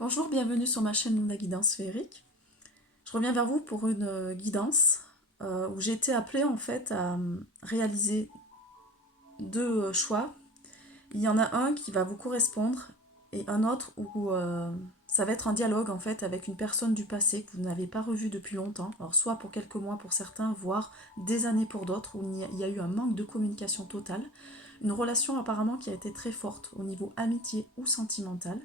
Bonjour, bienvenue sur ma chaîne La Guidance Féerique. Je reviens vers vous pour une guidance où j'ai été appelée en fait à réaliser deux choix. Il y en a un qui va vous correspondre et un autre où ça va être un dialogue en fait avec une personne du passé que vous n'avez pas revue depuis longtemps. Alors soit pour quelques mois pour certains, voire des années pour d'autres, où il y a eu un manque de communication totale. Une relation apparemment qui a été très forte au niveau amitié ou sentimental.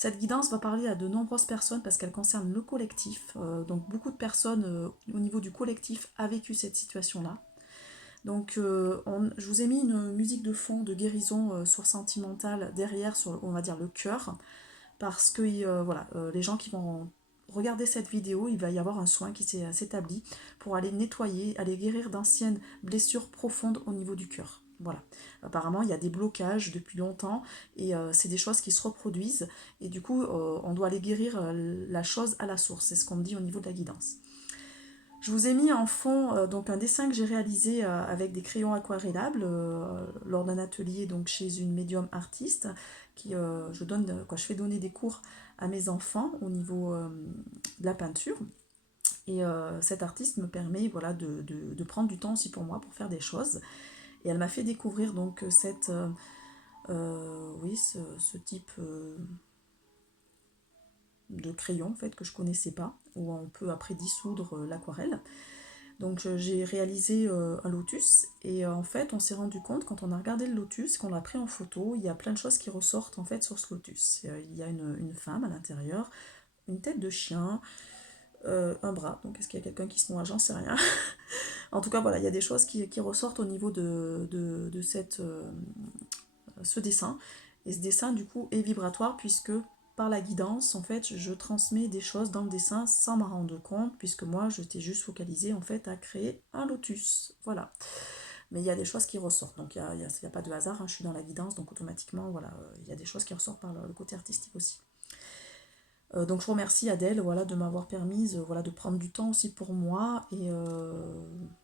Cette guidance va parler à de nombreuses personnes parce qu'elle concerne le collectif. Donc beaucoup de personnes au niveau du collectif a vécu cette situation-là. Donc je vous ai mis une musique de fond de guérison sur sentimentale derrière, sur on va dire le cœur, parce que voilà, les gens qui vont regarder cette vidéo, il va y avoir un soin qui s'établit pour aller nettoyer, aller guérir d'anciennes blessures profondes au niveau du cœur. Voilà. Apparemment, il y a des blocages depuis longtemps et c'est des choses qui se reproduisent et du coup, on doit aller guérir la chose à la source. C'est ce qu'on me dit au niveau de la guidance. Je vous ai mis en fond donc un dessin que j'ai réalisé avec des crayons aquarellables lors d'un atelier donc chez une médium artiste qui je fais donner des cours à mes enfants au niveau de la peinture. Et cette artiste me permet voilà, de prendre du temps aussi pour moi pour faire des choses. Et elle m'a fait découvrir donc ce type de crayon en fait que je connaissais pas, où on peut après dissoudre l'aquarelle. Donc j'ai réalisé un lotus et en fait on s'est rendu compte quand on a regardé le lotus, qu'on l'a pris en photo, il y a plein de choses qui ressortent en fait sur ce lotus. Il y a une femme à l'intérieur, une tête de chien, un bras, donc est-ce qu'il y a quelqu'un qui se noie, j'en sais rien. En tout cas voilà, il y a des choses qui ressortent au niveau de ce dessin. Et ce dessin du coup est vibratoire puisque par la guidance, en fait, je transmets des choses dans le dessin sans m'en rendre compte, puisque moi, je t'ai juste focalisé en fait à créer un lotus. Voilà. Mais il y a des choses qui ressortent. Donc il n'y a pas de hasard, hein, je suis dans la guidance, donc automatiquement, voilà, il y a des choses qui ressortent par le côté artistique aussi. Donc je remercie Adèle voilà, de m'avoir permise voilà, de prendre du temps aussi pour moi et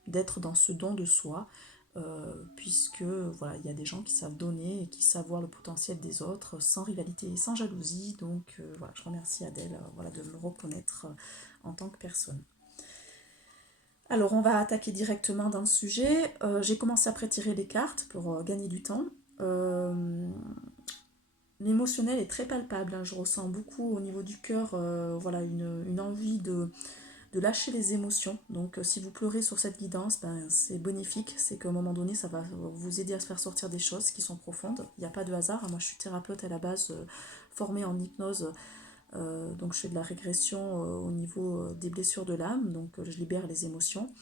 d'être dans ce don de soi, puisque voilà, il y a des gens qui savent donner et qui savent voir le potentiel des autres sans rivalité et sans jalousie. Donc voilà, je remercie Adèle voilà, de me reconnaître en tant que personne. Alors on va attaquer directement dans le sujet. J'ai commencé après tirer les cartes pour gagner du temps. L'émotionnel est très palpable, hein. Je ressens beaucoup au niveau du cœur voilà, une envie de lâcher les émotions. Donc si vous pleurez sur cette guidance, ben, c'est bénéfique, c'est qu'à un moment donné, ça va vous aider à se faire sortir des choses qui sont profondes. Il n'y a pas de hasard, hein. Moi je suis thérapeute à la base, formée en hypnose, donc je fais de la régression au niveau des blessures de l'âme, donc je libère les émotions.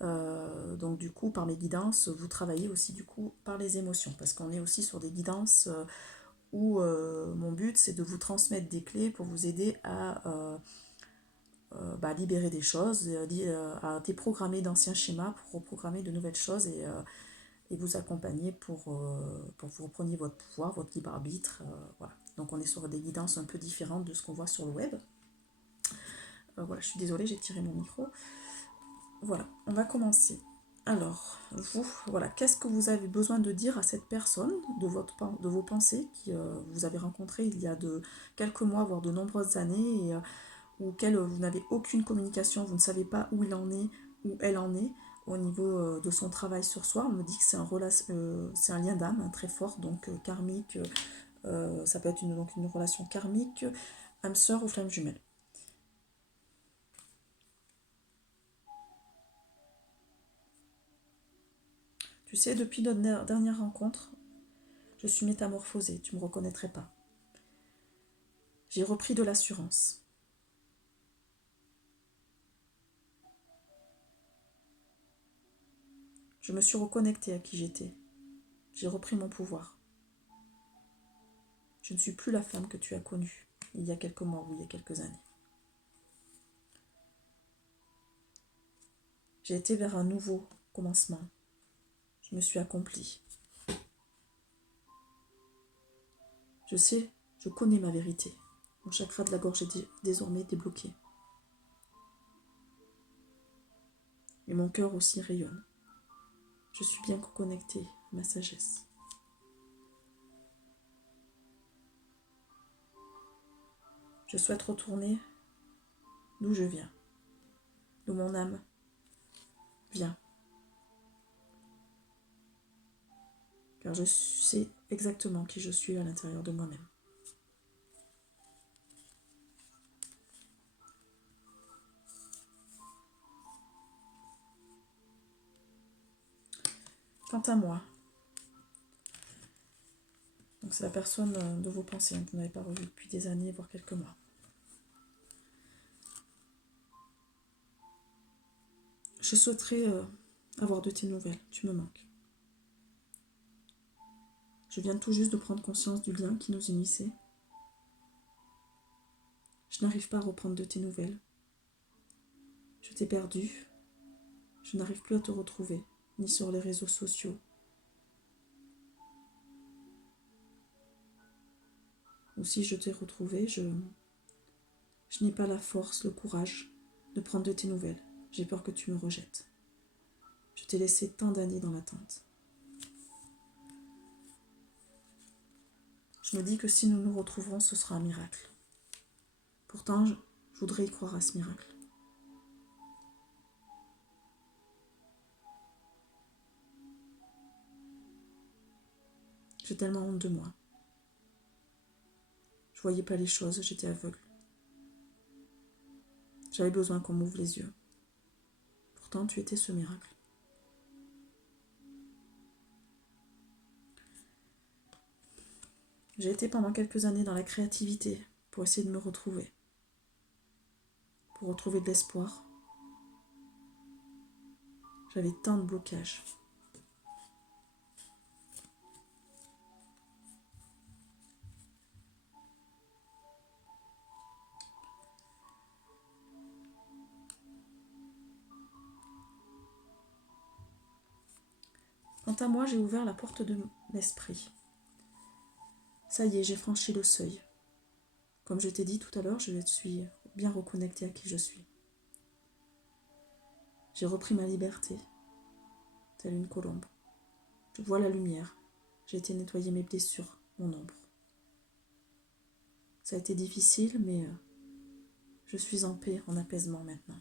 Donc du coup, par mes guidances, vous travaillez aussi du coup par les émotions, parce qu'on est aussi sur des guidances où mon but c'est de vous transmettre des clés pour vous aider à libérer des choses, à déprogrammer d'anciens schémas pour reprogrammer de nouvelles choses et vous accompagner pour que vous repreniez votre pouvoir, votre libre arbitre. Voilà. Donc on est sur des guidances un peu différentes de ce qu'on voit sur le web. Voilà, je suis désolée, j'ai tiré mon micro. Voilà, on va commencer. Alors, vous, voilà, qu'est-ce que vous avez besoin de dire à cette personne, de vos pensées, qui vous avez rencontré il y a quelques mois, voire de nombreuses années, et auquel vous n'avez aucune communication, vous ne savez pas où il en est, où elle en est, au niveau de son travail sur soi. On me dit que c'est un lien d'âme hein, très fort, donc karmique, ça peut être donc une relation karmique, âme sœur ou flamme jumelle. Tu sais, depuis notre dernière rencontre, je suis métamorphosée, tu ne me reconnaîtrais pas. J'ai repris de l'assurance. Je me suis reconnectée à qui j'étais. J'ai repris mon pouvoir. Je ne suis plus la femme que tu as connue il y a quelques mois ou il y a quelques années. J'ai été vers un nouveau commencement. Je me suis accomplie. Je sais, je connais ma vérité. Mon chakra de la gorge est désormais débloqué. Et mon cœur aussi rayonne. Je suis bien connectée à ma sagesse. Je souhaite retourner d'où je viens, d'où mon âme vient. Car je sais exactement qui je suis à l'intérieur de moi-même. Quant à moi, donc c'est la personne de vos pensées que vous n'avez pas revue depuis des années, voire quelques mois. Je souhaiterais avoir de tes nouvelles, tu me manques. Je viens tout juste de prendre conscience du lien qui nous unissait. Je n'arrive pas à reprendre de tes nouvelles. Je t'ai perdu. Je n'arrive plus à te retrouver, ni sur les réseaux sociaux. Ou si je t'ai retrouvé, je n'ai pas la force, le courage de prendre de tes nouvelles. J'ai peur que tu me rejettes. Je t'ai laissé tant d'années dans l'attente. Je me dis que si nous nous retrouverons, ce sera un miracle. Pourtant, je voudrais y croire à ce miracle. J'ai tellement honte de moi. Je voyais pas les choses, j'étais aveugle. J'avais besoin qu'on m'ouvre les yeux. Pourtant, tu étais ce miracle. J'ai été pendant quelques années dans la créativité pour essayer de me retrouver, pour retrouver de l'espoir. J'avais tant de blocages. Quant à moi, j'ai ouvert la porte de l'esprit. Ça y est, j'ai franchi le seuil. Comme je t'ai dit tout à l'heure, je suis bien reconnectée à qui je suis. J'ai repris ma liberté, telle une colombe. Je vois la lumière. J'ai été nettoyer mes blessures, mon ombre. Ça a été difficile, mais je suis en paix, en apaisement maintenant.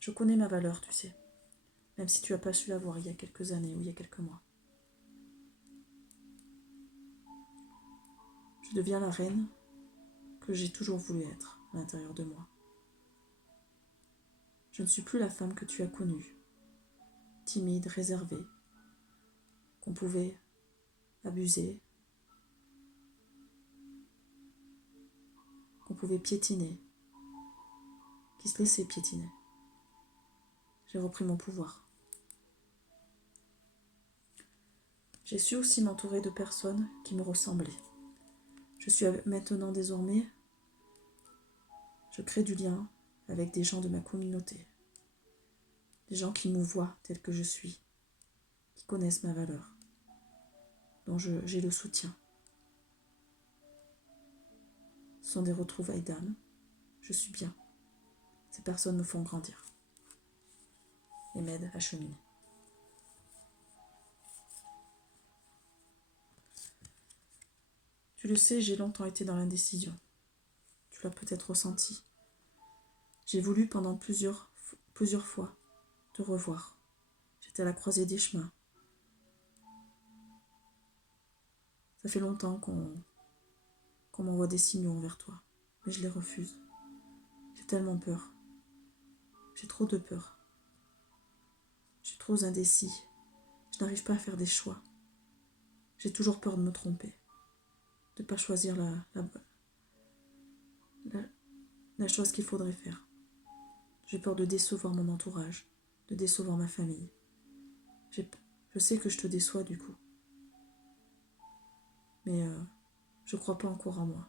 Je connais ma valeur, tu sais, même si tu n'as pas su la voir il y a quelques années ou il y a quelques mois. Je deviens la reine que j'ai toujours voulu être à l'intérieur de moi. Je ne suis plus la femme que tu as connue, timide, réservée, qu'on pouvait abuser, qu'on pouvait piétiner, qui se laissait piétiner. J'ai repris mon pouvoir. J'ai su aussi m'entourer de personnes qui me ressemblaient. Je suis maintenant désormais, je crée du lien avec des gens de ma communauté, des gens qui me voient tel que je suis, qui connaissent ma valeur, dont j'ai le soutien. Ce sont des retrouvailles d'âme. Je suis bien. Ces personnes me font grandir et m'aident à cheminer. Tu le sais, j'ai longtemps été dans l'indécision. Tu l'as peut-être ressenti. J'ai voulu pendant plusieurs fois te revoir. J'étais à la croisée des chemins. Ça fait longtemps qu'on m'envoie des signaux envers toi, mais je les refuse. J'ai tellement peur. J'ai trop de peur. Je suis trop indécis. Je n'arrive pas à faire des choix. J'ai toujours peur de me tromper, de ne pas choisir la chose qu'il faudrait faire. J'ai peur de décevoir mon entourage, de décevoir ma famille. Je sais que je te déçois du coup. Mais je ne crois pas encore en moi.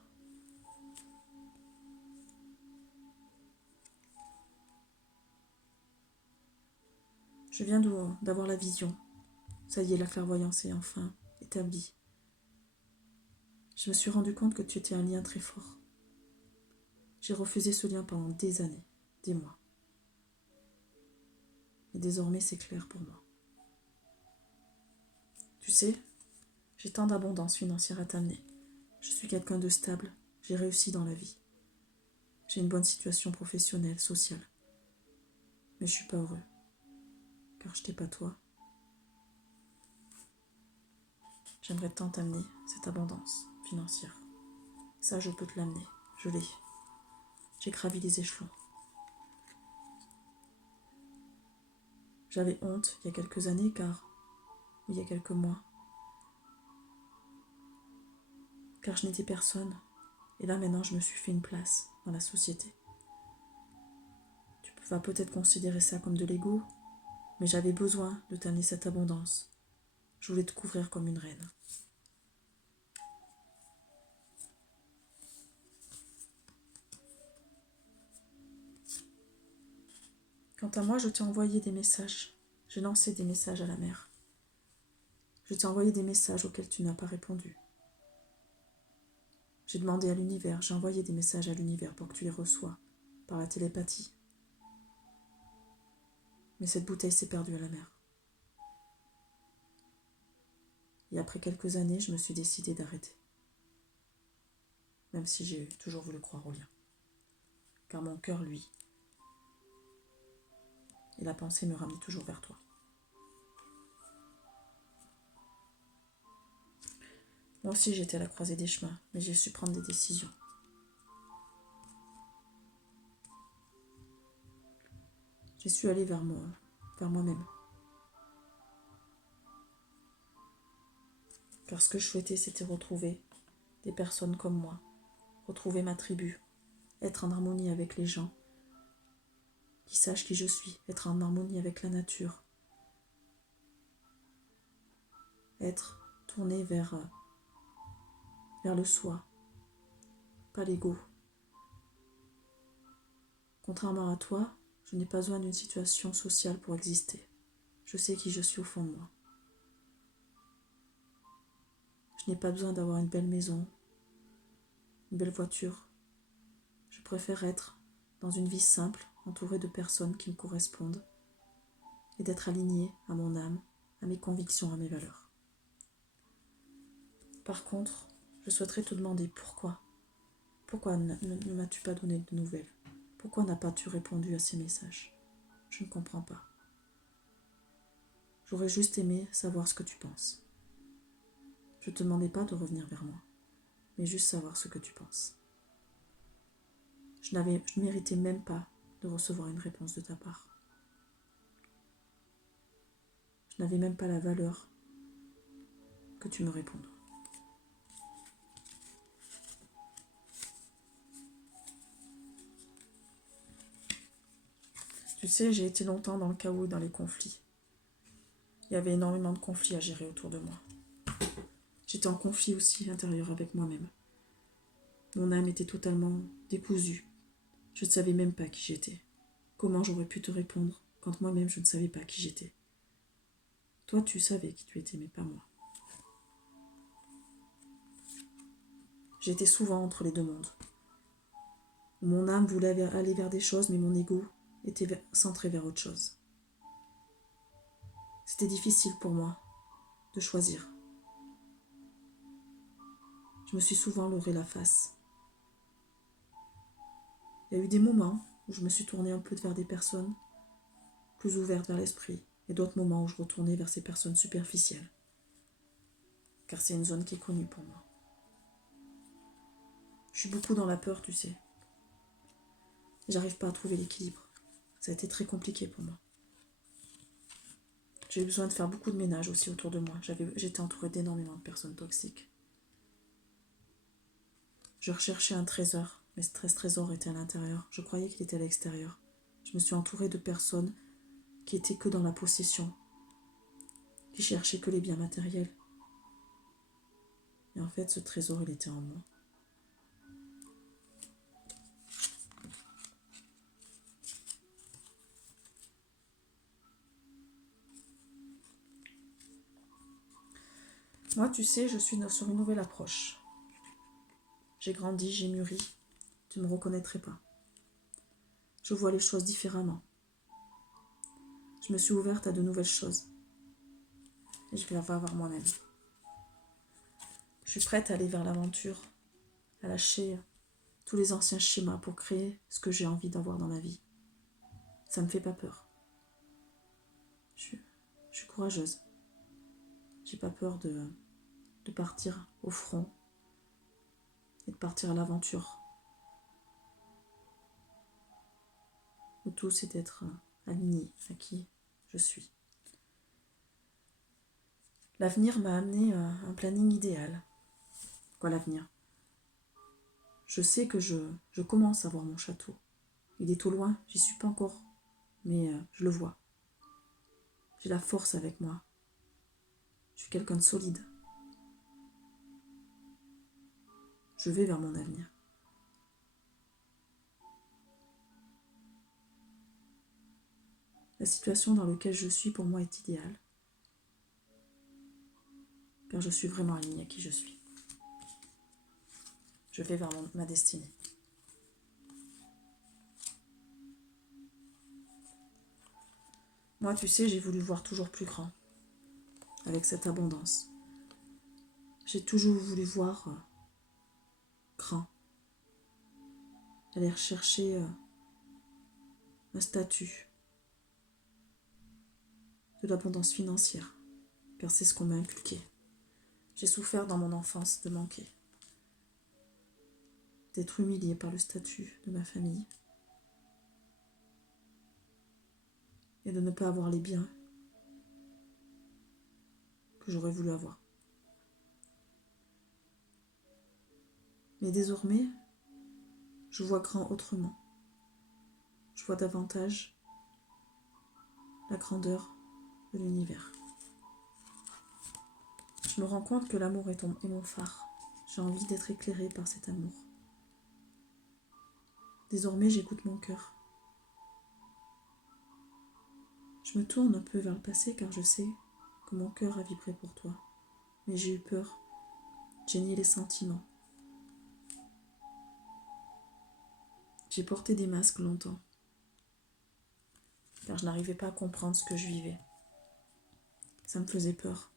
Je viens d'avoir la vision. Ça y est, la clairvoyance est enfin établie. Je me suis rendu compte que tu étais un lien très fort. J'ai refusé ce lien pendant des années, des mois. Et désormais, c'est clair pour moi. Tu sais, j'ai tant d'abondance financière à t'amener. Je suis quelqu'un de stable. J'ai réussi dans la vie. J'ai une bonne situation professionnelle, sociale. Mais je suis pas heureux. Car je t'ai pas toi. J'aimerais tant t'amener cette abondance financière. Ça, je peux te l'amener. Je l'ai. J'ai gravi les échelons. J'avais honte il y a quelques années, il y a quelques mois, car je n'étais personne. Et là, maintenant, je me suis fait une place dans la société. Tu vas peut-être considérer ça comme de l'ego, mais j'avais besoin de t'amener cette abondance. Je voulais te couvrir comme une reine. Quant à moi, je t'ai envoyé des messages. J'ai lancé des messages à la mer. Je t'ai envoyé des messages auxquels tu n'as pas répondu. J'ai demandé à l'univers, j'ai envoyé des messages à l'univers pour que tu les reçois par la télépathie. Mais cette bouteille s'est perdue à la mer. Et après quelques années, je me suis décidée d'arrêter. Même si j'ai toujours voulu croire au lien. Car mon cœur, lui, et la pensée me ramenaient toujours vers toi. Moi aussi, j'étais à la croisée des chemins, mais j'ai su prendre des décisions. J'ai su aller vers moi-même. Car ce que je souhaitais, c'était retrouver des personnes comme moi, retrouver ma tribu, être en harmonie avec les gens, qui sachent qui je suis, être en harmonie avec la nature, être tourné vers le soi, pas l'ego. Contrairement à toi, je n'ai pas besoin d'une situation sociale pour exister. Je sais qui je suis au fond de moi. Je n'ai pas besoin d'avoir une belle maison, une belle voiture. Je préfère être dans une vie simple, entourée de personnes qui me correspondent, et d'être alignée à mon âme, à mes convictions, à mes valeurs. Par contre, je souhaiterais te demander pourquoi. Pourquoi ne m'as-tu pas donné de nouvelles? Pourquoi n'as pas tu répondu à ces messages? Je ne comprends pas. J'aurais juste aimé savoir ce que tu penses. Je ne te demandais pas de revenir vers moi, mais juste savoir ce que tu penses. Je ne méritais même pas de recevoir une réponse de ta part. Je n'avais même pas la valeur que tu me répondes. Tu sais, j'ai été longtemps dans le chaos et dans les conflits. Il y avait énormément de conflits à gérer autour de moi. J'étais en conflit aussi intérieur avec moi-même. Mon âme était totalement décousue. Je ne savais même pas qui j'étais. Comment j'aurais pu te répondre quand moi-même je ne savais pas qui j'étais? Toi, tu savais qui tu étais, mais pas moi. J'étais souvent entre les deux mondes. Mon âme voulait aller vers des choses, mais mon ego était centré vers autre chose. C'était difficile pour moi de choisir. Je me suis souvent leurré la face. Il y a eu des moments où je me suis tournée un peu vers des personnes plus ouvertes vers l'esprit, et d'autres moments où je retournais vers ces personnes superficielles. Car c'est une zone qui est connue pour moi. Je suis beaucoup dans la peur, tu sais. J'arrive pas à trouver l'équilibre. Ça a été très compliqué pour moi. J'ai eu besoin de faire beaucoup de ménage aussi autour de moi. J'étais entourée d'énormément de personnes toxiques. Je recherchais un trésor, mais ce trésor était à l'intérieur. Je croyais qu'il était à l'extérieur. Je me suis entourée de personnes qui étaient que dans la possession, qui cherchaient que les biens matériels. Et en fait, ce trésor, il était en moi. Moi, tu sais, je suis sur une nouvelle approche. J'ai grandi, j'ai mûri. Tu ne me reconnaîtrais pas. Je vois les choses différemment. Je me suis ouverte à de nouvelles choses. Et je vais la voir moi-même. Je suis prête à aller vers l'aventure, à lâcher tous les anciens schémas pour créer ce que j'ai envie d'avoir dans ma vie. Ça me fait pas peur. Je suis courageuse. J'ai pas peur de partir au front et de partir à l'aventure. Le tout, c'est d'être aligné à qui je suis. L'avenir m'a amené un planning idéal. Quoi l'avenir? Je sais que je commence à voir mon château. Il est au loin, j'y suis pas encore, mais je le vois. J'ai la force avec moi. Je suis quelqu'un de solide. Je vais vers mon avenir. La situation dans laquelle je suis pour moi est idéale, car je suis vraiment alignée à qui je suis. Je vais vers ma destinée. Moi, tu sais, j'ai voulu voir toujours plus grand, avec cette abondance. J'ai toujours voulu voir grand. Aller rechercher un statut, de l'abondance financière, car c'est ce qu'on m'a inculqué. J'ai souffert dans mon enfance de manquer, d'être humiliée par le statut de ma famille et de ne pas avoir les biens que j'aurais voulu avoir. Mais désormais, je vois grand autrement. Je vois davantage la grandeur de l'univers. Je me rends compte que l'amour est mon phare. J'ai envie d'être éclairée par cet amour. Désormais, j'écoute mon cœur. Je me tourne un peu vers le passé car je sais que mon cœur a vibré pour toi. Mais j'ai eu peur. J'ai nié les sentiments. J'ai porté des masques longtemps car je n'arrivais pas à comprendre ce que je vivais. Ça me faisait peur.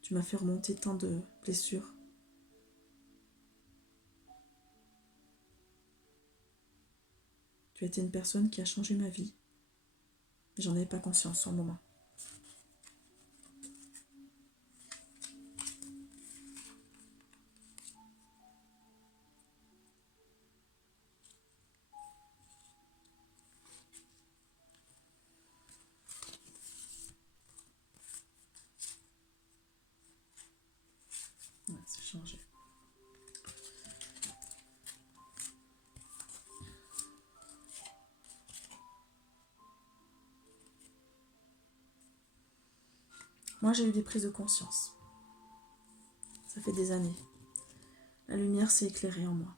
Tu m'as fait remonter tant de blessures. Tu as été une personne qui a changé ma vie. Mais j'en avais pas conscience sur le moment. Ouais, c'est changé. Moi, j'ai eu des prises de conscience. Ça fait des années. La lumière s'est éclairée en moi.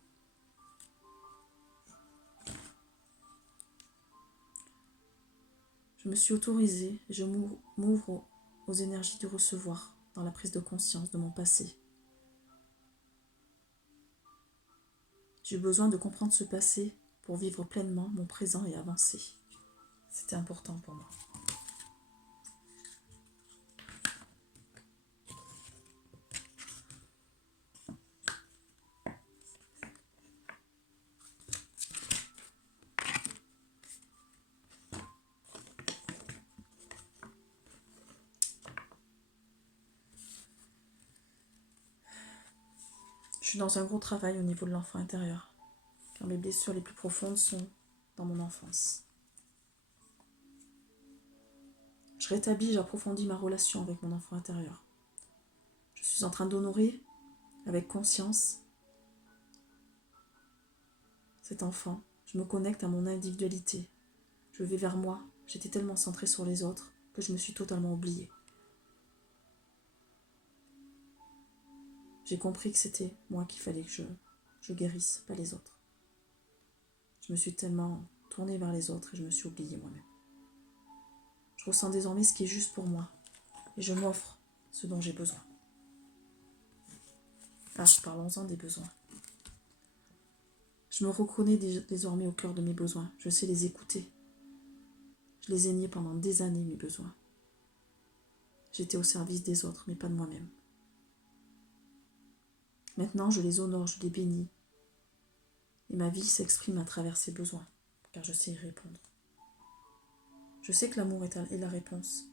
Je me suis autorisée et je m'ouvre aux énergies du recevoir dans la prise de conscience de mon passé. J'ai eu besoin de comprendre ce passé pour vivre pleinement mon présent et avancer. C'était important pour moi. Je suis dans un gros travail au niveau de l'enfant intérieur, car mes blessures les plus profondes sont dans mon enfance. Je rétablis, j'approfondis ma relation avec mon enfant intérieur. Je suis en train d'honorer, avec conscience, cet enfant. Je me connecte à mon individualité. Je vais vers moi. J'étais tellement centrée sur les autres que je me suis totalement oubliée. J'ai compris que c'était moi qu'il fallait que je guérisse, pas les autres. Je me suis tellement tournée vers les autres et je me suis oubliée moi-même. Je ressens désormais ce qui est juste pour moi et je m'offre ce dont j'ai besoin. Ah, parlons-en des besoins. Je me reconnais désormais au cœur de mes besoins. Je sais les écouter. Je les ai niés pendant des années, mes besoins. J'étais au service des autres, mais pas de moi-même. Maintenant, je les honore, je les bénis. Et ma vie s'exprime à travers ses besoins, car je sais y répondre. Je sais que l'amour est la réponse,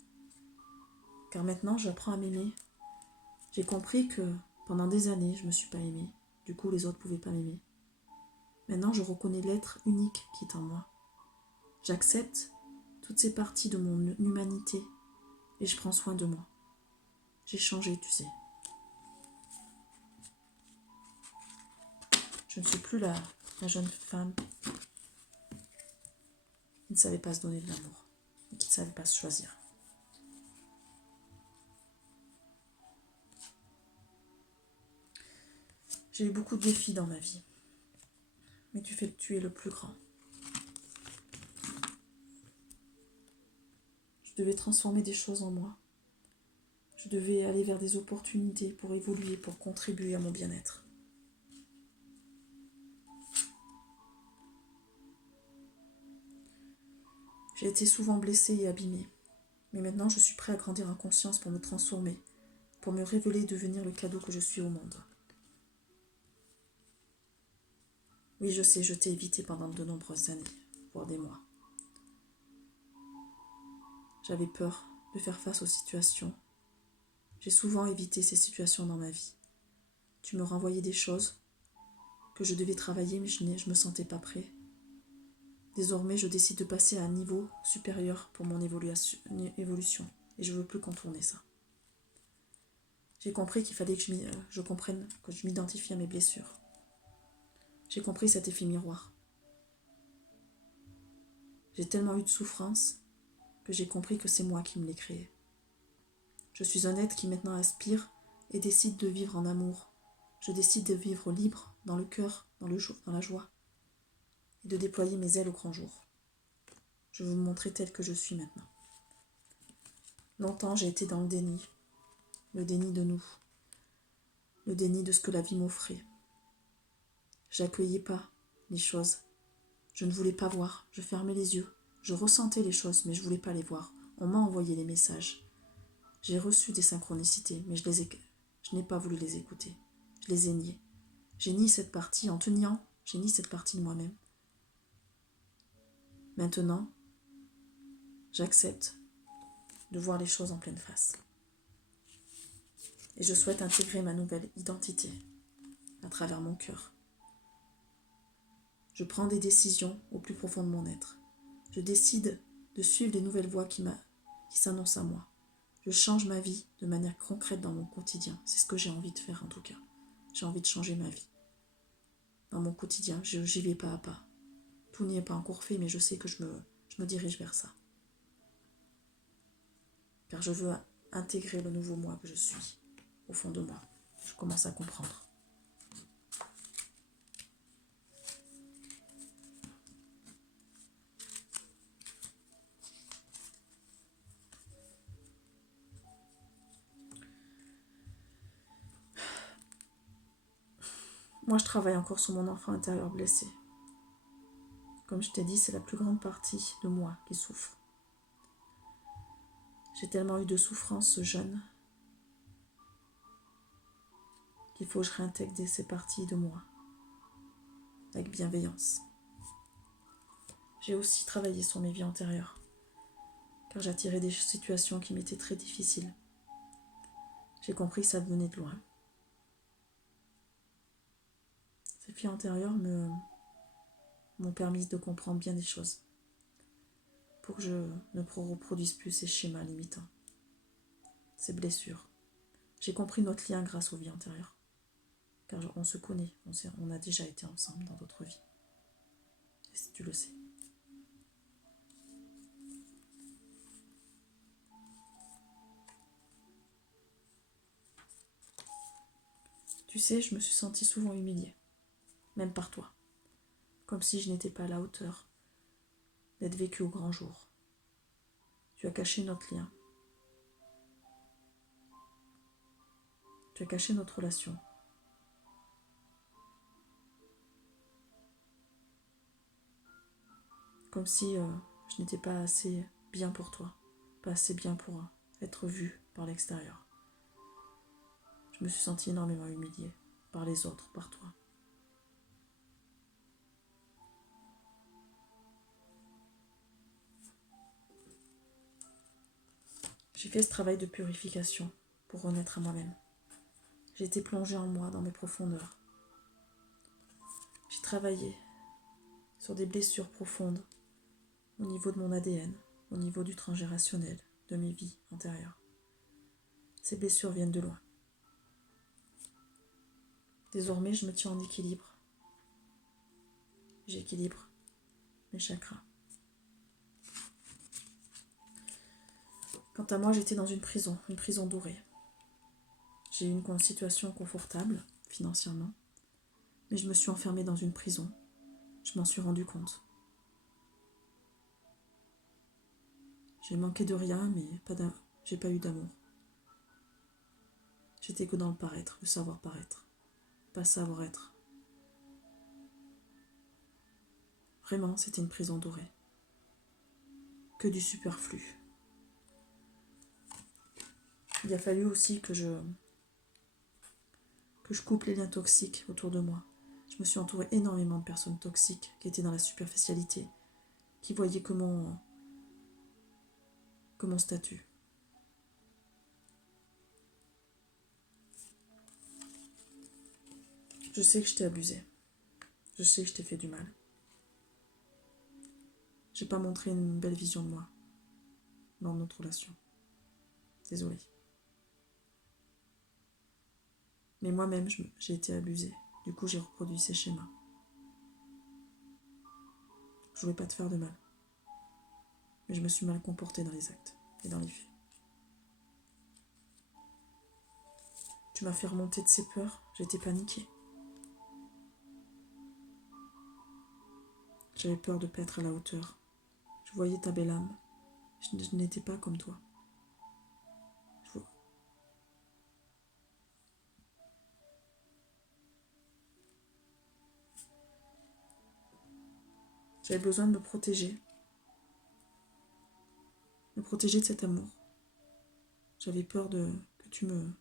car maintenant j'apprends à m'aimer. J'ai compris que pendant des années, je ne me suis pas aimée. Du coup, les autres ne pouvaient pas m'aimer. Maintenant, je reconnais l'être unique qui est en moi. J'accepte toutes ces parties de mon humanité et je prends soin de moi. J'ai changé, tu sais. Je ne suis plus la jeune femme qui ne savait pas se donner de l'amour et qui ne savait pas se choisir. J'ai eu beaucoup de défis dans ma vie, mais tu es le plus grand. Je devais transformer des choses en moi. Je devais aller vers des opportunités pour évoluer, pour contribuer à mon bien-être. J'ai été souvent blessée et abîmée, mais maintenant je suis prêt à grandir en conscience pour me transformer, pour me révéler et devenir le cadeau que je suis au monde. Oui, je sais, je t'ai évité pendant de nombreuses années, voire des mois. J'avais peur de faire face aux situations. J'ai souvent évité ces situations dans ma vie. Tu me renvoyais des choses que je devais travailler, mais je ne me sentais pas prêt. Désormais, je décide de passer à un niveau supérieur pour mon évolution, et je ne veux plus contourner ça. J'ai compris qu'il fallait que je comprenne, que je m'identifie à mes blessures. J'ai compris cet effet miroir. J'ai tellement eu de souffrance que j'ai compris que c'est moi qui me l'ai créée. Je suis un être qui maintenant aspire et décide de vivre en amour. Je décide de vivre libre, dans le cœur, dans la joie, et de déployer mes ailes au grand jour. Je veux me montrer telle que je suis maintenant. Longtemps, j'ai été dans le déni de nous, le déni de ce que la vie m'offrait. J'accueillais pas les choses. Je ne voulais pas voir, je fermais les yeux. Je ressentais les choses, mais je ne voulais pas les voir. On m'a envoyé les messages. J'ai reçu des synchronicités, mais je n'ai pas voulu les écouter. Je les ai niées. J'ai nié cette partie, en te niant, j'ai nié cette partie de moi-même. Maintenant, j'accepte de voir les choses en pleine face. Et je souhaite intégrer ma nouvelle identité à travers mon cœur. Je prends des décisions au plus profond de mon être. Je décide de suivre les nouvelles voies qui s'annoncent à moi. Je change ma vie de manière concrète dans mon quotidien. C'est ce que j'ai envie de faire en tout cas. J'ai envie de changer ma vie. Dans mon quotidien, j'y vais pas à pas. Tout n'y est pas encore fait, mais je sais que je me dirige vers ça. Car je veux intégrer le nouveau moi que je suis, au fond de moi. Je commence à comprendre. Moi, je travaille encore sur mon enfant intérieur blessé. Comme je t'ai dit, c'est la plus grande partie de moi qui souffre. J'ai tellement eu de souffrance jeune qu'il faut que je réintègre ces parties de moi avec bienveillance. J'ai aussi travaillé sur mes vies antérieures, car j'attirais des situations qui m'étaient très difficiles. J'ai compris que ça venait de loin. Ces vies antérieures m'ont permis de comprendre bien des choses, pour que je ne reproduise plus ces schémas limitants, ces blessures. J'ai compris notre lien grâce aux vies antérieures, car on se connaît, on a déjà été ensemble dans d'autres vies. Et si tu le sais. Tu sais, je me suis sentie souvent humiliée, même par toi, comme si je n'étais pas à la hauteur d'être vécue au grand jour. Tu as caché notre lien. Tu as caché notre relation. Comme si je n'étais pas assez bien pour toi, pas assez bien pour être vue par l'extérieur. Je me suis sentie énormément humiliée par les autres, par toi. J'ai fait ce travail de purification pour renaître à moi-même. J'ai été plongée en moi, dans mes profondeurs. J'ai travaillé sur des blessures profondes au niveau de mon ADN, au niveau du transgénérationnel, de mes vies antérieures. Ces blessures viennent de loin. Désormais, je me tiens en équilibre. J'équilibre mes chakras. Quant à moi, j'étais dans une prison dorée. J'ai eu une situation confortable, financièrement, mais je me suis enfermée dans une prison. Je m'en suis rendu compte. J'ai manqué de rien, mais j'ai pas eu d'amour. J'étais que dans le paraître, le savoir paraître, pas savoir être. Vraiment, c'était une prison dorée. Que du superflu. Il a fallu aussi que je coupe les liens toxiques autour de moi. Je me suis entourée énormément de personnes toxiques qui étaient dans la superficialité, qui voyaient que mon statut. Je sais que je t'ai abusé. Je sais que je t'ai fait du mal. J'ai pas montré une belle vision de moi dans notre relation. Désolée. Mais moi-même, j'ai été abusée. Du coup, j'ai reproduit ces schémas. Je voulais pas te faire de mal. Mais je me suis mal comportée dans les actes et dans les faits. Tu m'as fait remonter de ces peurs. J'étais paniquée. J'avais peur de ne pas être à la hauteur. Je voyais ta belle âme. Je n'étais pas comme toi. J'avais besoin de me protéger. Me protéger de cet amour. J'avais peur que tu me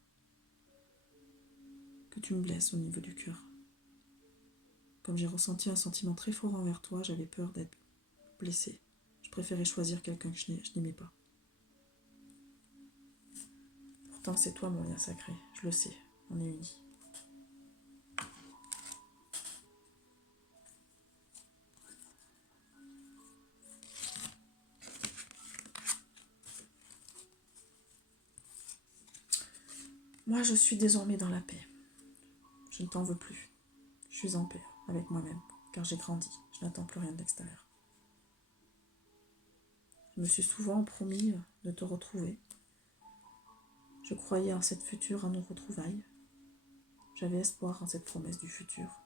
blesses au niveau du cœur. Comme j'ai ressenti un sentiment très fort envers toi, j'avais peur d'être blessée. Je préférais choisir quelqu'un que je n'aimais pas. Pourtant, c'est toi mon lien sacré, je le sais, on est unis. Moi, je suis désormais dans la paix. Je ne t'en veux plus. Je suis en paix avec moi-même, car j'ai grandi. Je n'attends plus rien de l'extérieur. Je me suis souvent promis de te retrouver. Je croyais en cette future, en nos retrouvailles. J'avais espoir en cette promesse du futur.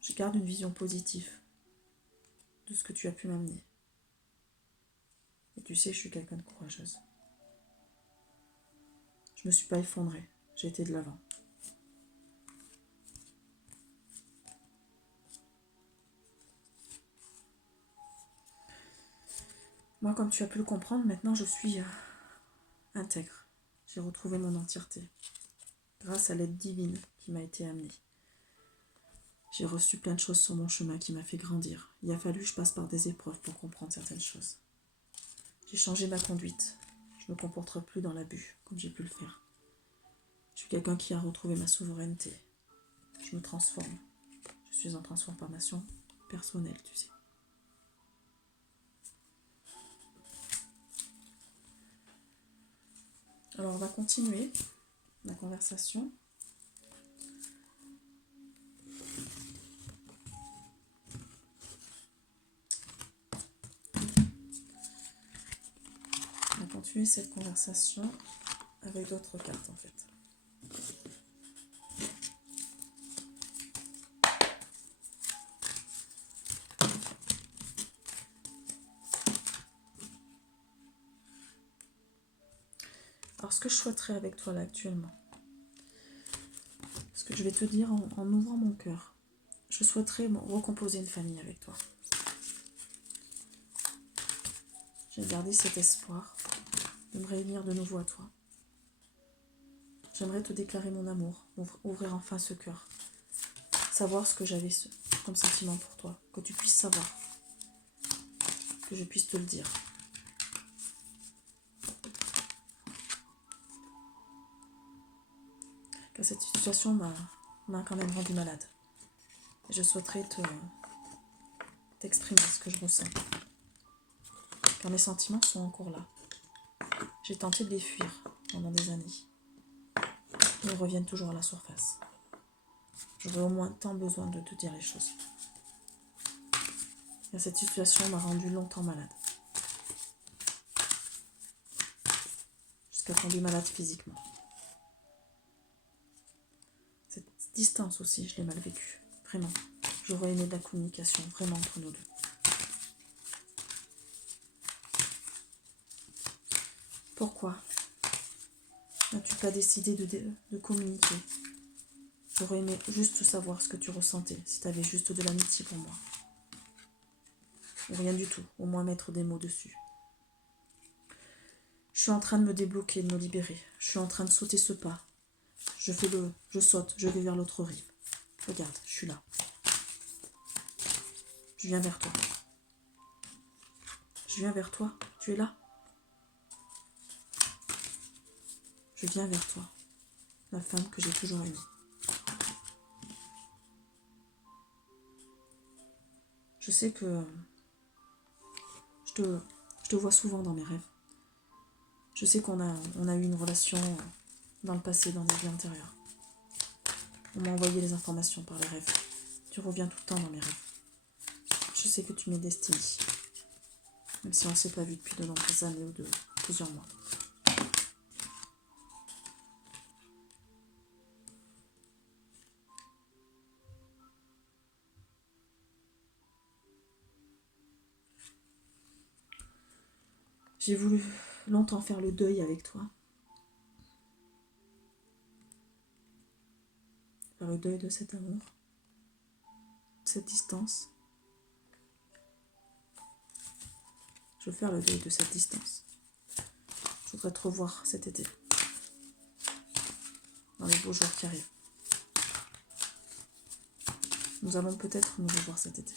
Je garde une vision positive de ce que tu as pu m'amener. Et tu sais, je suis quelqu'un de courageuse. Je ne me suis pas effondrée, j'ai été de l'avant. Moi, comme tu as pu le comprendre, maintenant je suis intègre. J'ai retrouvé mon entièreté grâce à l'aide divine qui m'a été amenée. J'ai reçu plein de choses sur mon chemin qui m'a fait grandir. Il a fallu que je passe par des épreuves pour comprendre certaines choses. J'ai changé ma conduite. Je ne me comporterai plus dans l'abus, comme j'ai pu le faire. Je suis quelqu'un qui a retrouvé ma souveraineté. Je me transforme. Je suis en transformation personnelle, tu sais. Alors, on va continuer la conversation. On va continuer cette conversation avec d'autres cartes, en fait. Alors, ce que je souhaiterais avec toi là actuellement, ce que je vais te dire en ouvrant mon cœur, je souhaiterais recomposer une famille avec toi. J'ai gardé cet espoir de me réunir de nouveau à toi. J'aimerais te déclarer mon amour, ouvrir enfin ce cœur, savoir ce que j'avais comme sentiment pour toi, que tu puisses savoir, que je puisse te le dire. Car cette situation m'a quand même rendu malade. Et je souhaiterais t'exprimer ce que je ressens. Car mes sentiments sont encore là. J'ai tenté de les fuir pendant des années. Ils reviennent toujours à la surface. J'aurais au moins tant besoin de te dire les choses. Car cette situation m'a rendu longtemps malade. Jusqu'à tomber malade physiquement. Cette distance aussi, je l'ai mal vécue. Vraiment. J'aurais aimé de la communication, vraiment, entre nous deux. Pourquoi n'as-tu pas décidé de communiquer? J'aurais aimé juste savoir ce que tu ressentais, si tu avais juste de l'amitié pour moi. Ou rien du tout, au moins mettre des mots dessus. Je suis en train de me débloquer, de me libérer. Je suis en train de sauter ce pas. Je saute, je vais vers l'autre rive. Regarde, je suis là. Je viens vers toi. Je viens vers toi. Tu es là? Je viens vers toi. La femme que j'ai toujours aimée. Je sais que je te vois souvent dans mes rêves. Je sais qu'on a eu une relation dans le passé, dans des vies antérieures. On m'a envoyé les informations par les rêves. Tu reviens tout le temps dans mes rêves. Je sais que tu m'es destiné. Même si on ne s'est pas vu depuis de nombreuses années ou de plusieurs mois. J'ai voulu longtemps faire le deuil avec toi. Faire le deuil de cet amour. De cette distance. Je veux faire le deuil de cette distance. Je voudrais te revoir cet été. Dans les beaux jours qui arrivent. Nous allons peut-être nous revoir cet été.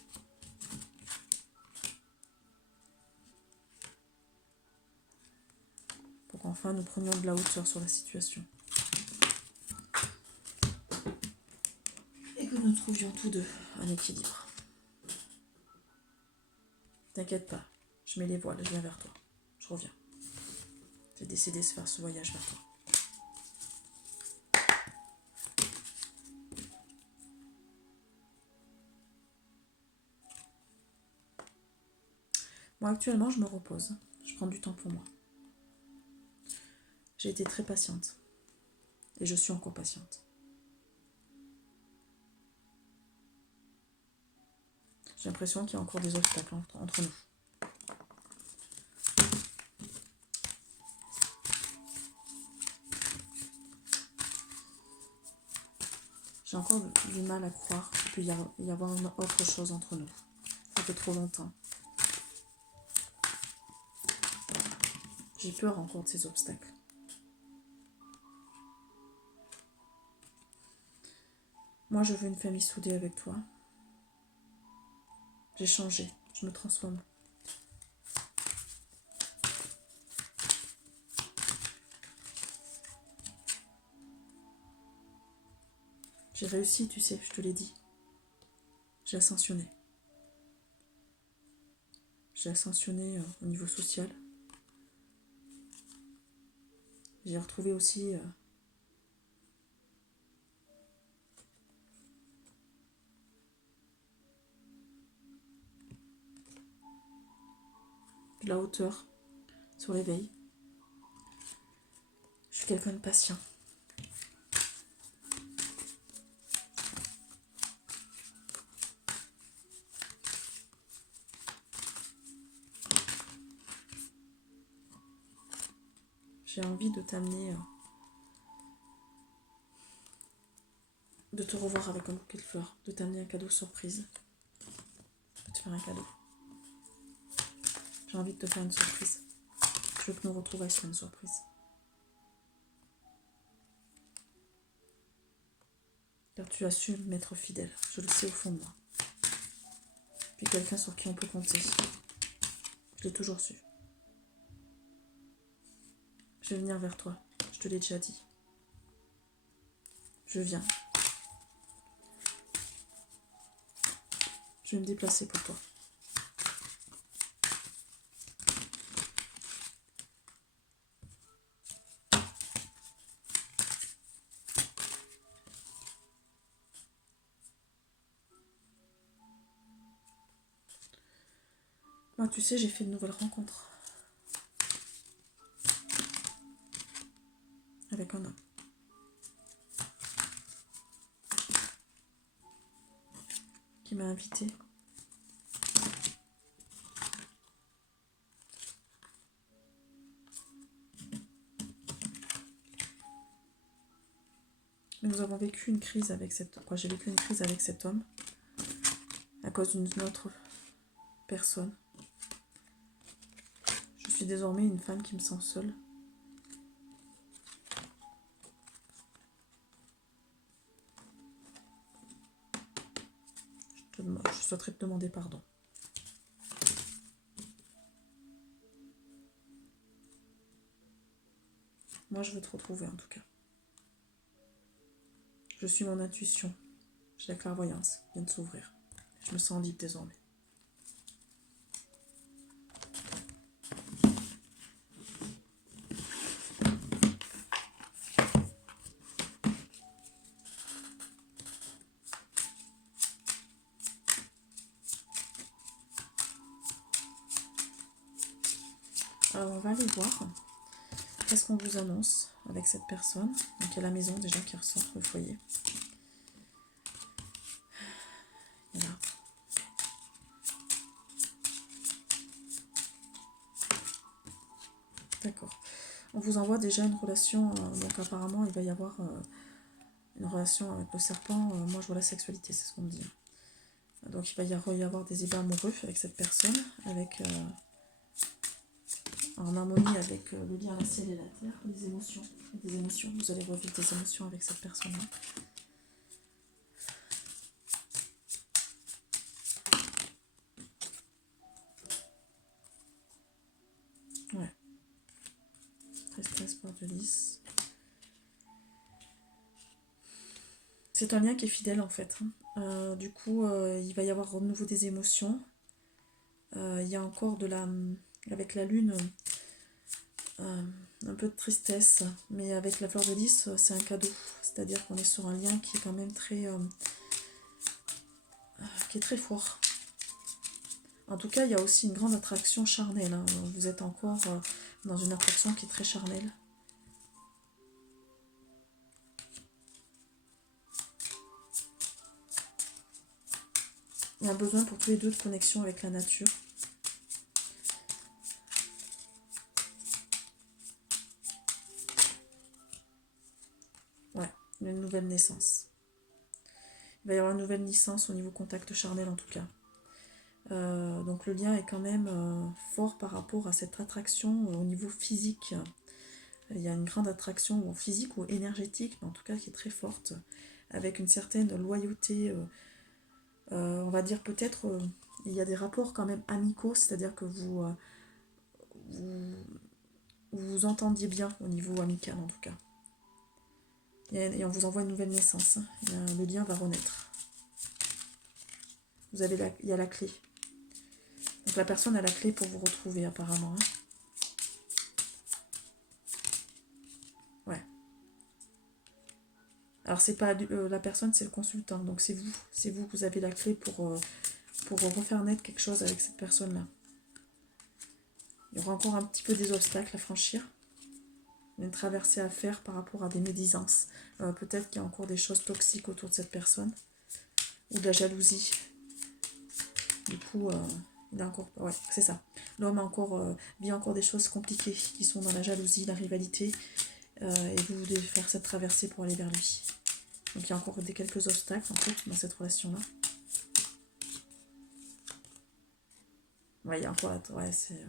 Pour qu'enfin nous prenions de la hauteur sur la situation. Et que nous trouvions tous deux un équilibre. T'inquiète pas, je mets les voiles, je viens vers toi. Je reviens. J'ai décidé de faire ce voyage vers toi. Moi, actuellement, je me repose. Je prends du temps pour moi. J'ai été très patiente. Et je suis encore patiente. J'ai l'impression qu'il y a encore des obstacles entre nous. J'ai encore du mal à croire qu'il peut y avoir une autre chose entre nous. Ça fait trop longtemps. J'ai peur encore de ces obstacles. Moi, je veux une famille soudée avec toi. J'ai changé, je me transforme. J'ai réussi, tu sais, je te l'ai dit. J'ai ascensionné. J'ai ascensionné au niveau social. J'ai retrouvé aussi de la hauteur sur l'éveil. Je suis quelqu'un de patient. J'ai envie de t'amener, de te revoir avec un bouquet de fleurs, de t'amener un cadeau surprise. Je peux te faire un cadeau. J'ai envie de te faire une surprise. Je veux que nos retrouvailles soient une surprise. Car tu as su m'être fidèle, je le sais au fond de moi. Tu es quelqu'un sur qui on peut compter. Je l'ai toujours su. Je vais venir vers toi, je te l'ai déjà dit. Je viens. Je vais me déplacer pour toi. Moi, tu sais, j'ai fait une nouvelle rencontre avec un homme qui m'a invité. Nous avons vécu une crise avec j'ai vécu une crise avec cet homme à cause d'une autre personne. Je suis désormais une femme qui me sent seule. Je souhaiterais te demander pardon. Moi, je veux te retrouver en tout cas. Je suis mon intuition. J'ai la clairvoyance qui vient de s'ouvrir. Je me sens libre désormais. Alors, on va aller voir. Qu'est-ce qu'on vous annonce avec cette personne? Donc, il y a la maison déjà qui ressort, le foyer. Voilà. D'accord. On vous envoie déjà une relation, donc apparemment il va y avoir une relation avec le serpent. Moi je vois la sexualité, c'est ce qu'on me dit. Donc il va y avoir des ébats amoureux avec cette personne, avec en harmonie avec le lien à la ciel et la terre, des émotions. Vous allez revivre des émotions avec cette personne-là. Ouais. Tristesse, porte de lys. C'est un lien qui est fidèle en fait. Du coup, il va y avoir de nouveau des émotions. Il y a encore avec la lune, un peu de tristesse, mais avec la fleur de lys, c'est un cadeau. C'est-à-dire qu'on est sur un lien qui est quand même qui est très fort. En tout cas, il y a aussi une grande attraction charnelle. Hein. Vous êtes encore dans une attraction qui est très charnelle. Il y a un besoin pour tous les deux de connexion avec la nature. Ouais, une nouvelle naissance. Il va y avoir une nouvelle naissance au niveau contact charnel en tout cas. Donc le lien est quand même fort par rapport à cette attraction au niveau physique. Il y a une grande attraction physique ou énergétique, mais en tout cas qui est très forte, avec une certaine loyauté. On va dire peut-être, il y a des rapports quand même amicaux, c'est-à-dire que vous entendiez bien au niveau amical en tout cas. Et on vous envoie une nouvelle naissance. Le lien va renaître. Il y a la clé. Donc la personne a la clé pour vous retrouver apparemment. Hein. Ouais. Alors c'est pas la personne, c'est le consultant. Donc c'est vous. C'est vous que vous avez la clé pour refaire naître quelque chose avec cette personne-là. Il y aura encore un petit peu des obstacles à franchir. Une traversée à faire par rapport à des médisances. Peut-être qu'il y a encore des choses toxiques autour de cette personne. Ou de la jalousie. Du coup, il a encore... Ouais, c'est ça. L'homme vit encore des choses compliquées qui sont dans la jalousie, la rivalité. Et vous devez faire cette traversée pour aller vers lui. Donc il y a encore quelques obstacles en fait dans cette relation-là. Ouais, il y a encore... Ouais, c'est...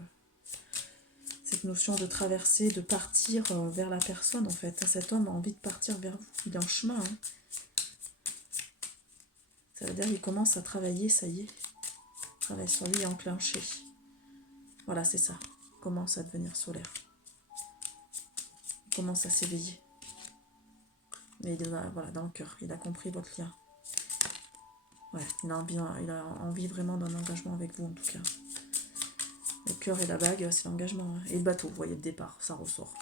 cette notion de traverser, de partir vers la personne en fait. Cet homme a envie de partir vers vous. Il est en chemin. Hein. Ça veut dire qu'il commence à travailler, ça y est. Travail sur lui est enclenché. Voilà, c'est ça. Il commence à devenir solaire. Il commence à s'éveiller. Et voilà, dans le cœur, il a compris votre lien. Ouais, il a envie vraiment d'un engagement avec vous en tout cas. Le cœur et la bague, c'est l'engagement. Hein. Et le bateau, vous voyez le départ, ça ressort.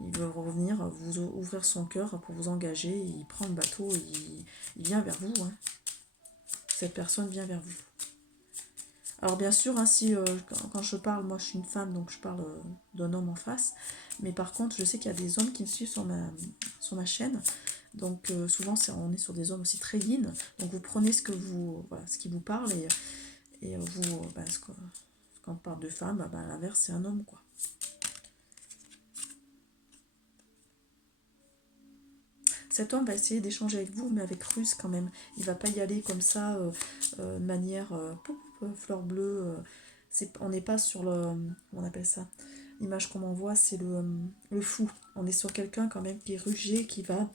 Il veut revenir, vous ouvrir son cœur pour vous engager. Il prend le bateau, il vient vers vous. Hein. Cette personne vient vers vous. Alors bien sûr, hein, si quand je parle, moi je suis une femme, donc je parle d'un homme en face. Mais par contre, je sais qu'il y a des hommes qui me suivent sur ma chaîne. Donc souvent, on est sur des hommes aussi très yin. Donc vous prenez ce qui vous parle et vous, quand on parle de femme, à l'inverse, c'est un homme, quoi. Cet homme va essayer d'échanger avec vous, mais avec ruse quand même. Il va pas y aller comme ça, de manière fleur bleue. On n'est pas sur le... Comment on appelle ça? L'image qu'on m'envoie, c'est le fou. On est sur quelqu'un quand même qui est rusé, qui va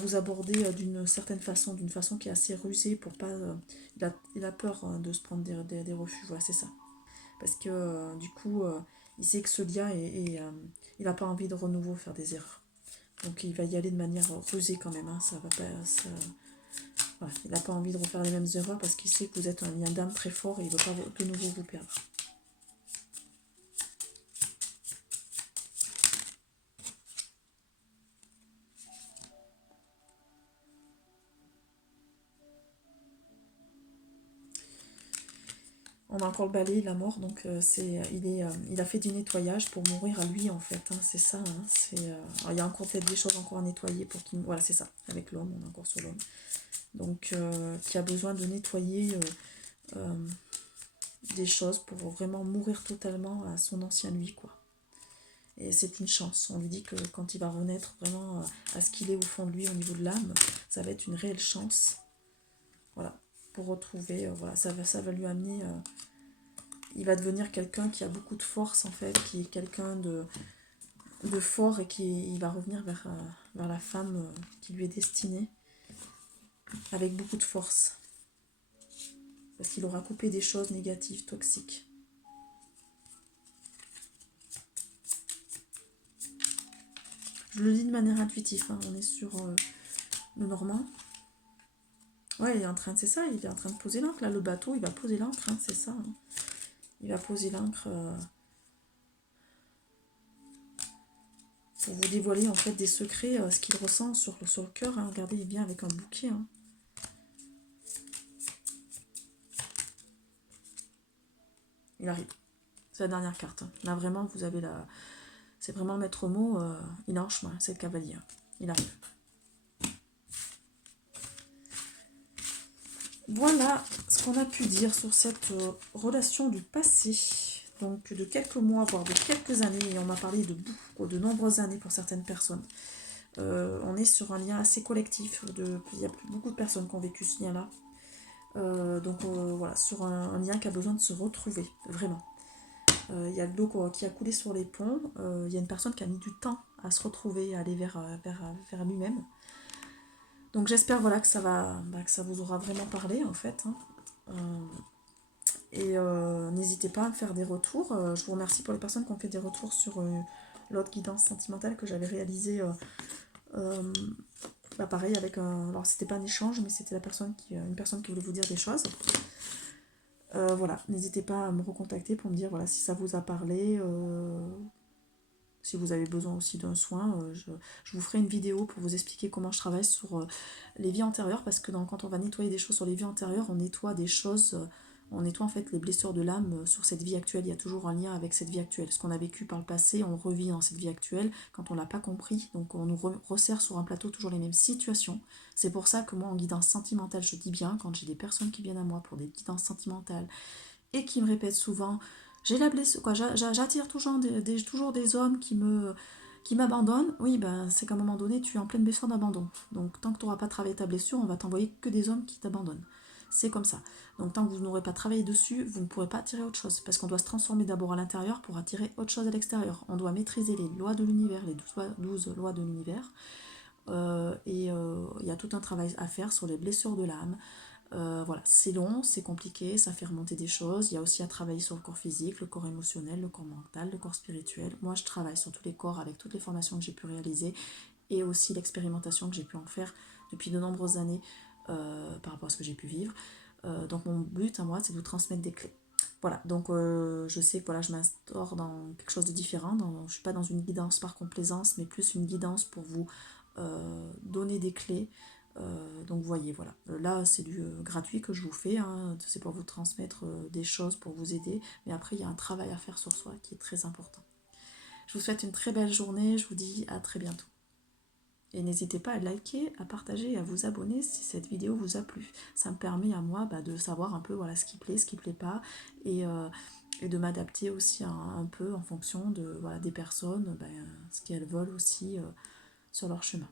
vous aborder d'une certaine façon, d'une façon qui est assez rusée pour pas... il a peur de se prendre des refus, voilà, c'est ça. Parce que du coup, il sait que ce lien, il n'a pas envie de renouveau faire des erreurs. Donc il va y aller de manière rusée quand même. Hein. Ça va pas, voilà. Il n'a pas envie de refaire les mêmes erreurs parce qu'il sait que vous êtes un lien d'âme très fort et il ne veut pas de nouveau vous perdre. On a encore le balai, la mort, donc il a fait du nettoyage pour mourir à lui en fait. Hein. C'est ça. Hein. Alors, il y a encore peut-être des choses encore à nettoyer pour qu'il... Voilà, c'est ça. Avec l'homme, on est encore sur l'homme. Donc qui a besoin de nettoyer des choses pour vraiment mourir totalement à son ancien lui, quoi. Et c'est une chance. On lui dit que quand il va renaître vraiment à ce qu'il est au fond de lui, au niveau de l'âme, ça va être une réelle chance. Voilà. Pour retrouver, voilà, ça va lui amener... il va devenir quelqu'un qui a beaucoup de force, en fait, qui est quelqu'un de fort et il va revenir vers la femme qui lui est destinée avec beaucoup de force. Parce qu'il aura coupé des choses négatives, toxiques. Je le dis de manière intuitive, hein. On est sur le normand. Ouais, il est en train de, c'est ça, il est en train de poser l'encre. Là, le bateau, il va poser l'encre, hein, c'est ça. Hein. Il va poser l'encre pour vous dévoiler en fait des secrets, ce qu'il ressent sur le cœur. Hein. Regardez, il vient avec un bouquet. Hein. Il arrive. C'est la dernière carte. Hein. Là, vraiment, vous avez la... C'est vraiment le maître mot. Il est en chemin, c'est le cavalier. Il arrive. Voilà ce qu'on a pu dire sur cette relation du passé. Donc de quelques mois, voire de quelques années. Et on m'a parlé de nombreuses années pour certaines personnes. On est sur un lien assez collectif. Il y a beaucoup de personnes qui ont vécu ce lien-là. Donc voilà, sur un lien qui a besoin de se retrouver, vraiment. Il y a de l'eau qui a coulé sur les ponts. Il y a une personne qui a mis du temps à se retrouver, à aller vers lui-même. Donc j'espère voilà, que ça vous aura vraiment parlé en fait. Hein. Et n'hésitez pas à me faire des retours. Je vous remercie pour les personnes qui ont fait des retours sur l'autre guidance sentimentale que j'avais réalisée. Pareil, avec alors c'était pas un échange, mais c'était une personne qui voulait vous dire des choses. Voilà, n'hésitez pas à me recontacter pour me dire voilà, si ça vous a parlé, si vous avez besoin aussi d'un soin. Je vous ferai une vidéo pour vous expliquer comment je travaille sur les vies antérieures, parce que quand on va nettoyer des choses sur les vies antérieures, on nettoie des choses, on nettoie en fait les blessures de l'âme sur cette vie actuelle. Il y a toujours un lien avec cette vie actuelle. Ce qu'on a vécu par le passé, on revit dans cette vie actuelle quand on ne l'a pas compris. Donc on nous resserre sur un plateau toujours les mêmes situations. C'est pour ça que moi en guidance sentimentale, je dis bien, quand j'ai des personnes qui viennent à moi pour des guidances sentimentales et qui me répètent souvent j'ai la blessure, quoi, j'attire toujours des hommes qui m'abandonnent. Oui, ben c'est qu'à un moment donné, tu es en pleine blessure d'abandon. Donc tant que tu n'auras pas travaillé ta blessure, on va t'envoyer que des hommes qui t'abandonnent. C'est comme ça. Donc tant que vous n'aurez pas travaillé dessus, vous ne pourrez pas attirer autre chose. Parce qu'on doit se transformer d'abord à l'intérieur pour attirer autre chose à l'extérieur. On doit maîtriser les lois de l'univers, les 12 lois de l'univers. Il y a tout un travail à faire sur les blessures de l'âme. Voilà, c'est long, c'est compliqué, ça fait remonter des choses. Il y a aussi à travailler sur le corps physique, le corps émotionnel, le corps mental, le corps spirituel. Moi, je travaille sur tous les corps avec toutes les formations que j'ai pu réaliser. et aussi l'expérimentation que j'ai pu en faire depuis de nombreuses années par rapport à ce que j'ai pu vivre. Donc mon but à moi, c'est de vous transmettre des clés. Voilà, donc je sais que voilà, je m'instaure dans quelque chose de différent. Je ne suis pas dans une guidance par complaisance, mais plus une guidance pour vous donner des clés. Donc vous voyez, voilà. Là, c'est du gratuit que je vous fais. Hein. C'est pour vous transmettre des choses, pour vous aider. Mais après, il y a un travail à faire sur soi qui est très important. Je vous souhaite une très belle journée. Je vous dis à très bientôt. Et n'hésitez pas à liker, à partager et à vous abonner si cette vidéo vous a plu. Ça me permet à moi de savoir un peu voilà, ce qui plaît pas et de m'adapter aussi un peu en fonction de, voilà, des personnes, ce qu'elles veulent aussi sur leur chemin.